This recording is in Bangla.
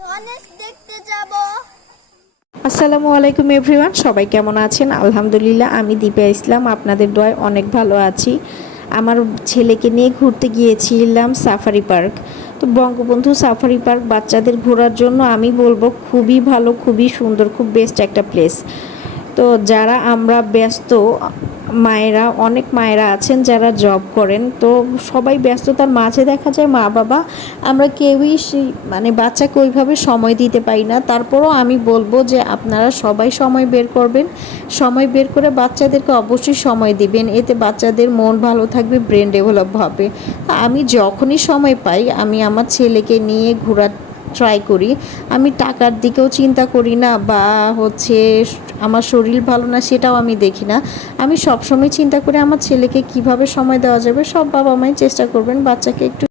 ধনেশ দেখতে যাব। আসসালামু আলাইকুম এভরিওয়ান, সবাই কেমন আছেন? আলহামদুলিল্লাহ, আমি দীপা ইসলাম আপনাদের দোয়ায় অনেক ভালো আছি। আমার ছেলেকে নিয়ে ঘুরতে গিয়েছিলাম সাফারি পার্ক। তো বঙ্গবন্ধু সাফারি পার্ক বাচ্চাদের ঘোরার জন্য আমি বলবো খুবই ভালো, খুবই সুন্দর, খুব বেস্ট একটা প্লেস। তো যারা আমরা ব্যস্ত মায়েরা, অনেক মায়েরা আছেন যারা জব করেন, তো সবাই ব্যস্ততার মাঝে দেখা যায় মা বাবা আমরা কেউই মানে বাচ্চাকে ওইভাবে সময় দিতে পারি না। তারপরও আমি বলবো যে আপনারা সবাই সময় বের করবেন, সময় বের করে বাচ্চাদেরকে অবশ্যই সময় দিবেন, এতে বাচ্চাদের মন ভালো থাকবে, ব্রেন ডেভেলপ হবে। আমি যখনই সময় পাই আমি আমার ছেলেকে নিয়ে ঘোরার ট্রাই করি। আমি টাকার দিকেও চিন্তা করি না, বা হচ্ছে আমার শরীর ভালো না সেটাও আমি দেখি না। আমি সবসময় চিন্তা করি আমার ছেলেকে কিভাবে সময় দেওয়া যাবে। সব বাবা মাই চেষ্টা করবেন বাচ্চাকে একটু